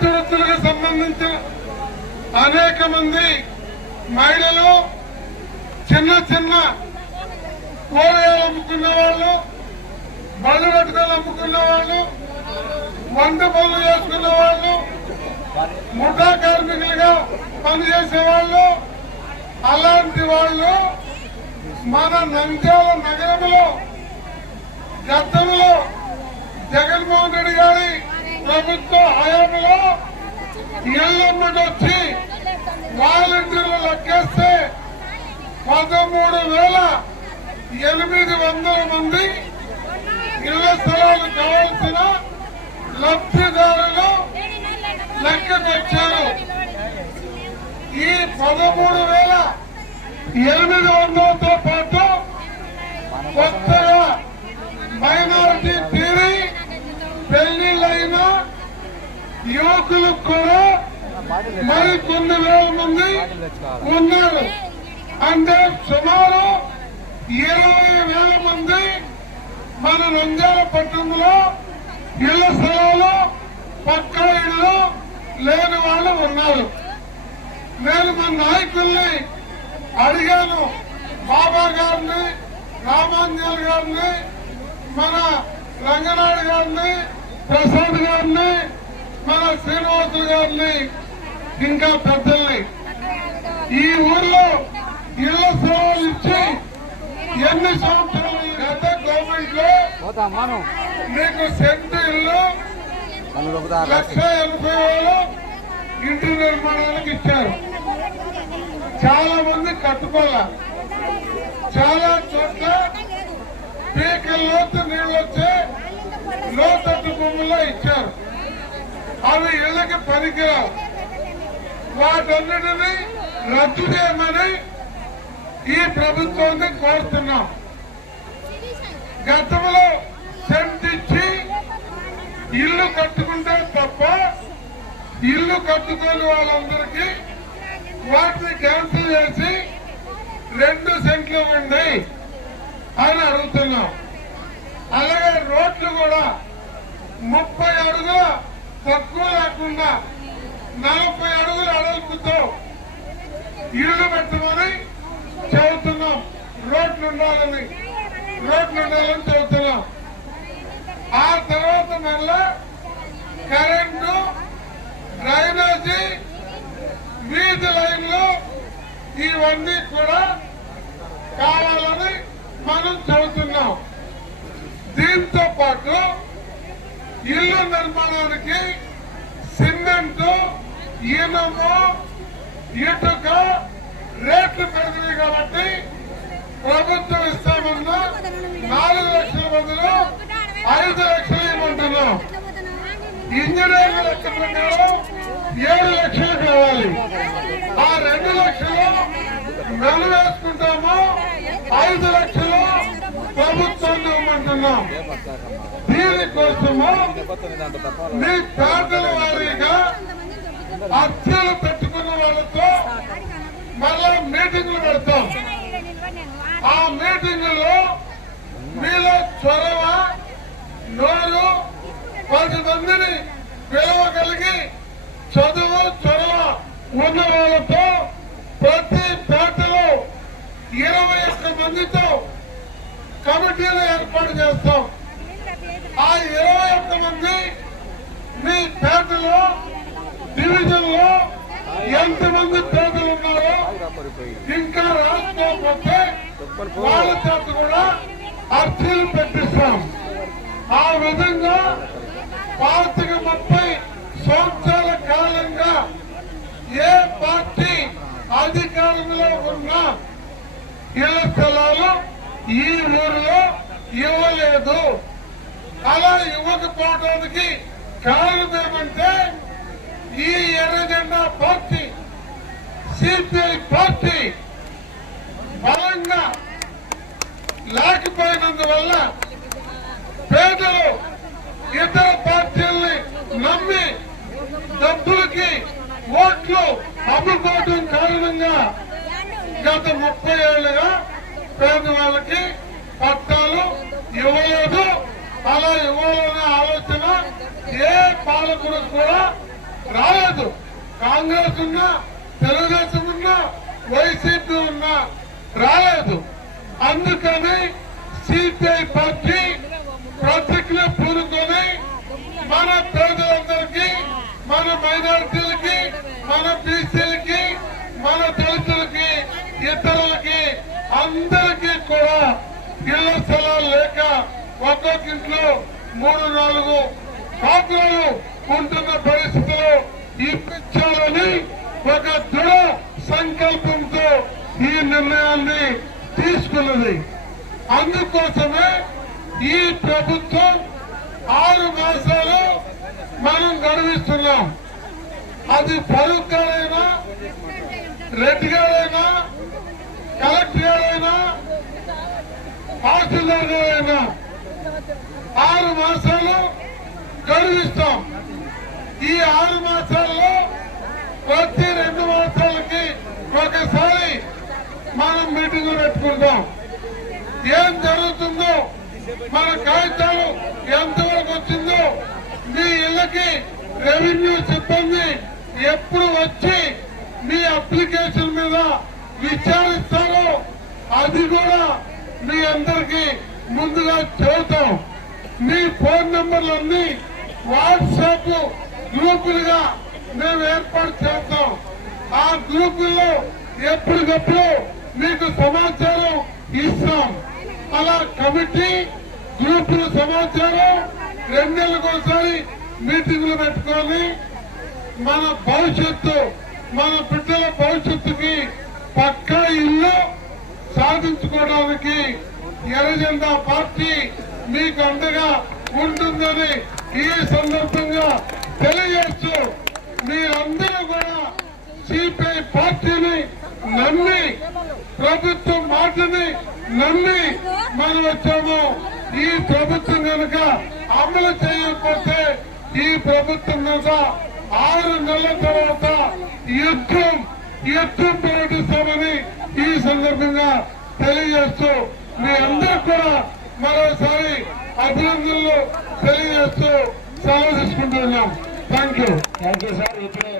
చేతి వృత్తులకు సంబంధించిన అనేక మంది మహిళలు చిన్న చిన్న కూరగాయలు అమ్ముకున్న వాళ్ళు బళ్ళు పట్టుకొని అమ్ముకున్న వాళ్ళు వంట పనులు చేసుకున్న వాళ్ళు ముఠా కార్మికులుగా పనిచేసే వాళ్ళు అలాంటి వాళ్ళు మన నంద్యాల నగరంలో గతంలో జగన్మోహన్ రెడ్డి గారి ప్రభుత్వ హయాంలో ఇళ్ళమ్మటి వచ్చి వాలంటీర్లు లెక్కేస్తే పదమూడు వేల ఎనిమిది వందల మంది ఇళ్ళ స్థలాలు కావాల్సిన లబ్ధిదారులు లెక్కకొచ్చారు ఈ పదమూడు వేల ఎనిమిది వందలతో పాటు కొత్తగా మైనారిటీ పెళ్ళిళ్ళైన యువకులకు కూడా మరి కొన్ని వేల మంది ఉన్నారు. అంటే సుమారు ఇరవై వేల మంది మన నంద్యాల పట్టణంలో ఇళ్ళ స్థలాలు పక్క ఇళ్ళు లేని వాళ్ళు ఉన్నారు. నేను మన నాయకుల్ని అడిగాను. బాబా గారిని రామాంజల్ గారిని మన రంగనాథ్ గారిని ప్రసాద్ గారిని మన శ్రీనివాసులు గారిని ఇంకా పెద్దల్ని. ఈ ఊర్లో ఇళ్ళ సేవలు ఇచ్చి ఎన్ని సంవత్సరాలు గత గవర్నమెంట్లో మీకు సెంటు ఇల్లు లక్ష ఎనభై వేలు ఇంటి నిర్మాణానికి ఇచ్చారు. చాలా మంది కట్టుకోవాల. చాలా చోట్ల పీకల లోతు నీళ్ళు వచ్చే లోతట్టు భూముల్లో ఇచ్చారు. అవి ఇళ్ళకి పనికిరావు. వాటన్నిటిని రద్దు చేయమని ఈ ప్రభుత్వాన్ని కోరుతున్నాం. గతంలో సెంట్ ఇచ్చి ఇల్లు కట్టుకుంటే తప్ప ఇల్లు కట్టుకోని వాళ్ళందరికీ వాటిని క్యాన్సిల్ చేసి రెండు సెంట్లు ఇవ్వండి అని అడుగుతున్నాం. అలాగే రోడ్లు కూడా ముప్పై అడుగుల తక్కువ లేకుండా నలభై అడుగుల అడుగుతో ఇల్లు పెట్టమని చెబుతున్నాం. రోడ్లు ఉండాలని రోడ్లు ఉండాలని చెబుతున్నాం. ఆ తర్వాత మళ్ళా కరెంటు డ్రైనేజీ వీధి లైన్లు ఇవన్నీ కూడా కావాలని మనం చెబుతున్నాం. దీంతో పాటు ఇల్లు నిర్మాణానికి సిమెంట్ ఇనము ఇటుక రేట్లు పెరిగినాయి కాబట్టి ప్రభుత్వం ఇస్తామన్న నాలుగు లక్షల బదులు ఐదు లక్షలు ఇవ్వమంటున్నాం. ఇంజనీర్ల లెక్క ప్రకారం ఏడు లక్షలు కావాలి ఆ రెండు లక్షలు నెల వేసుకుంటాము ఐదు లక్షలు ప్రభుత్వాన్ని ఇవ్వమంటున్నాం దీనికోసము మీ పేదల వారీగా అర్చలు పెట్టుకున్న వాళ్ళతో మళ్ళా మీటింగ్లు పెడతాం. ఆ మీటింగ్లో మీలో చొరవ నోరు పది మందిని పిలవగలిగి చదువు చొరవ ఉన్న వాళ్ళతో ప్రతి పేటలో ఇరవై ఒక్క మందితో కమిటీలు ఏర్పాటు చేస్తాం. ఆ ఇరవై ఒక్క మంది మీ పేటలో డివిజన్లో ఎంతమంది పేదలు ఉన్నారో ఇంకా రాసుకోకపోతే వాళ్ళ చేత కూడా అర్జీలు పెట్టిస్తాం. ఆ విధంగా పాతిక ముప్పై సంవత్సరాల కాలంగా ఏ పార్టీ అధికారంలో ఉన్నా ఇళ్ళ స్థలాలు ఈ ఊరిలో ఇవ్వలేదు. అలా ఇవ్వకపోవడానికి కారణం ఏమంటే ఈ ఎర్రజెండా పార్టీ సిపిఐ పార్టీ బలంగా లేకపోయినందువల్ల పేదలు ఇతర పార్టీల్ని నమ్మి డబ్బులకి ఓట్లు అమ్ముకోవడం కారణంగా గత ముప్పై ఏళ్ళుగా పేదవాళ్ళకి పట్టాలు ఇవ్వలేదు. అలా ఇవ్వాలనే ఆలోచన ఏ పాలకుడు కూడా రాలేదు. కాంగ్రెస్ ఉన్నా తెలుగుదేశం ఉన్నా వైసీపీ ఉన్నా రాలేదు. అందుకని సిపిఐ పార్టీ ప్రతిజ్ఞ పూనుకొని మన పేదలందరికీ మన మైనారిటీలకి మన బీసీలకి మన దళితులకి ఇతరులకి అందరూ కూడా ఇళ్ళ స్థలాలు లేక ఒక్కొక్క ఇంట్లో మూడు నాలుగు కాపురాలు ఉంటున్న పరిస్థితిలో ఇప్పించాలని ఒక దృఢ సంకల్పంతో ఈ నిర్ణయాన్ని తీసుకున్నది. అందుకోసమే ఈ ప్రభుత్వం ఆరు మాసాలు మనం గడువిస్తున్నాం. అది ఫరూక్ గారైనా రెడ్డి గారైనా కలెక్టర్ గారైనా తహసీల్దార్ గారైనా ఆరు మాసాలు గడువిస్తాం. ఈ ఆరు మాసాల్లో ప్రతి రెండు మాసాలకి ఒకసారి మనం మీటింగ్లు పెట్టుకుంటాం. ఏం జరుగుతుందో మన కాగితాలు ఎంతవరకు వచ్చిందో మీ ఇళ్ళకి రెవెన్యూ సిబ్బంది ఎప్పుడు వచ్చి మీ అప్లికేషన్ మీద విచారిస్తారో అది కూడా మీ అందరికీ ముందుగా చెబుతాం మీ ఫోన్ నంబర్లన్నీ వాట్సాప్ గ్రూపులుగా మేము ఏర్పాటు చేస్తాం. ఆ గ్రూపుల్లో ఎప్పటికప్పుడు మీకు సమాచారం ఇస్తాం. అలా కమిటీ గ్రూపుల సమాచారం రెండు ఒకసారి మీటింగ్లు పెట్టుకొని మన భవిష్యత్తు మన బిడ్డల భవిష్యత్తుకి పక్కా ఇల్లు సాధించుకోవడానికి ఎర్రజెండా పార్టీ మీకు అండగా ఉంటుందని ఈ సందర్భంగా తెలియజేస్తూ మీరందరూ కూడా సిపిఐ పార్టీని నమ్మి ప్రభుత్వం మాటని నమ్మి మనం వచ్చాము. ఈ ప్రభుత్వం కనుక అమలు చేయకపోతే ఈ ప్రభుత్వం కనుక ఆరు నెలల తర్వాత యుద్ధం యుద్ధం ప్రకటిస్తామని ఈ సందర్భంగా తెలియజేస్తూ మీ అందరూ కూడా మరోసారి అభినందనలు తెలియజేస్తూ సెలవు తీసుకుంటున్నాం thank you thank you sir ఇప్పుడే